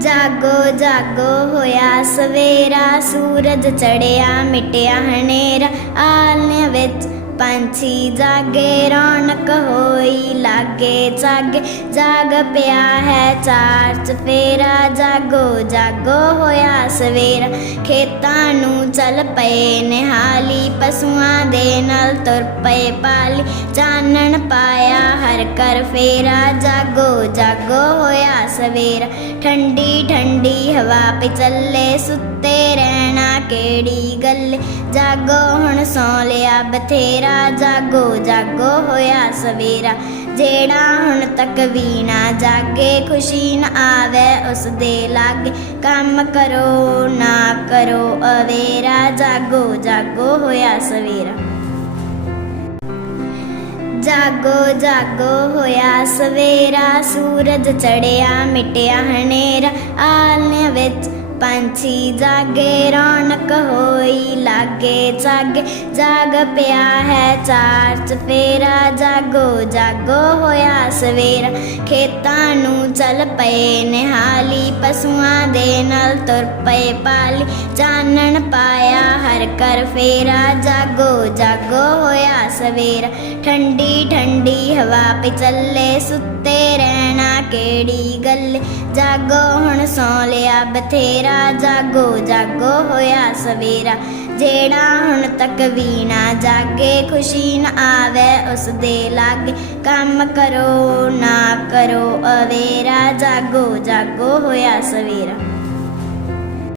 ਜਾਗੋ ਜਾਗੋ ਹੋਇਆ ਸਵੇਰਾ, ਸੂਰਜ ਚੜਿਆ, ਮਿਟਿਆ ਹਨੇਰਾ ਆਲਿਆਂ ਵਿੱਚ ਪੰਛੀ ਜਾਗੇ, ਰੌਣਕ ਹੋਈ, ਲਾਗੇ ਜਾਗ ਜਾਗ ਪਿਆ ਹੈ ਚਾਰ ਚਫੇਰਾ ਜਾਗੋ ਜਾਗੋ ਹੋਇਆ ਸਵੇਰਾ, ਖੇਤਾਂ ਨੂੰ ਚੱਲ ਪਏ ਨਿਹਾਲੀ, ਪਸ਼ੂਆਂ ਦੇ ਨਾਲ ਤੁਰ ਪਏ ਪਾਲੀ ਚਾਨਣ ਪਾਇਆ ਕਰ ਫੇਰਾ, ਜਾਗੋ ਜਾਗੋ ਹੋਇਆ ਸਵੇਰਾ। ਠੰਡੀ ਠੰਡੀ ਹਵਾ ਪੇ ਚੱਲੇ, ਸੁੱਤੇ ਰਹਿਣਾ ਕਿਹੜੀ ਗੱਲ? ਜਾਗੋ ਹੁਣ ਸੌ ਲਿਆ ਬਥੇਰਾ, ਜਾਗੋ ਜਾਗੋ ਹੋਇਆ ਸਵੇਰਾ। ਜਿਹੜਾ ਹੁਣ ਤੱਕ ਵੀ ਨਾ ਜਾਗੇ, ਖੁਸ਼ੀ ਨਾ ਆਵੇ ਉਸ ਦੇ ਲਾਗੇ। ਕੰਮ ਕਰੋ, ਨਾ ਕਰੋ ਅਵੇਰਾ, ਜਾਗੋ ਜਾਗੋ ਹੋਇਆ ਸਵੇਰਾ। ਜਾਗੋ ਜਾਗੋ ਹੋਇਆ ਸਵੇਰਾ, ਸੂਰਜ ਚੜਿਆ, ਮਿਟਿਆ ਹਨੇਰਾ ਆਲਿਆਂ ਵਿੱਚ ਪੰਛੀ ਜਾਗੇ, ਰੌਣਕ ਹੋਈ, ਲਾਗੇ ਜਾਗੇ, ਜਾਗ ਪਿਆ ਹੈ ਚਾਰ ਚਫੇਰਾ ਜਾਗੋ ਜਾਗੋ ਹੋਇਆ ਸਵੇਰਾ, ਖੇਤਾਂ ਨੂੰ ਚੱਲ ਪਏ ਨਿਹਾਲੀ, ਪਸ਼ੂਆਂ ਦੇ ਨਾਲ ਤੁਰ ਪਏ ਪਾਲੀ ਚਾਨਣ ਪਾਇਆ ਹਰ ਕਰ ਫੇਰਾ, ਜਾਗੋ ਜਾਗੋ ਹੋਇਆ ਸਵੇਰਾ। ਠੰਡੀ ਠੰਡੀ ਹਵਾ ਪੇ ਚੱਲੇ ਸੁੱਤੇ ਰਹਿਣਾ ਕਿਹੜੀ ਗੱਲ? ਜਾਗੋ, ਹੁਣ ਸੌ ਲਿਆ ਬਥੇਰਾ। ਜਾਗੋ ਜਾਗੋ ਹੋਇਆ ਸਵੇਰਾ। ਜਿਹੜਾ ਹੁਣ ਤੱਕ ਵੀ ਨਾ ਜਾਗੇ, ਖੁਸ਼ੀ ਨਾ ਆਵੇ ਉਸ ਦੇ ਲਾਗੇ। ਕੰਮ ਕਰੋ, ਨਾ ਕਰੋ ਅਵੇਰਾ। ਜਾਗੋ ਜਾਗੋ ਹੋਇਆ ਸਵੇਰਾ।